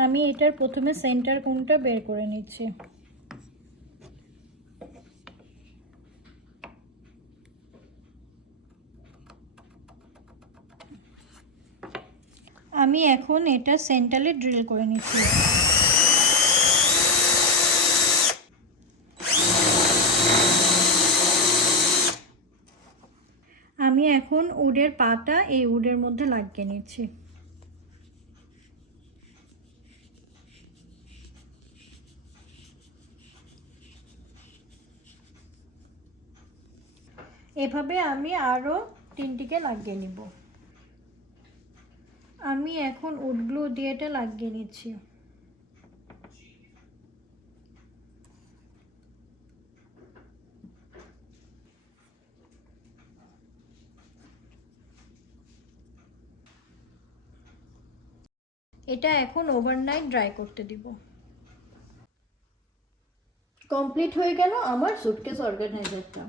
আমি এটার প্রথমে সেন্টার কোণটা বের করে নিচ্ছি। আমি এখন এটা সেন্টারে ড্রিল করে নিচ্ছি। আমি এখন উডের পাটা এই উডের মধ্যে লাগিয়ে নিচ্ছি। এভাবে আমি আরও 3টিকে লাগিয়ে নিব। আমি এখন উড গ্লু দিয়ে এটা লাগিয়ে নিচ্ছি। এটা এখন ওভারনাইট ড্রাই করতে দিব। কমপ্লিট হয়ে গেল আমার সুটকেস অর্গানাইজারটা।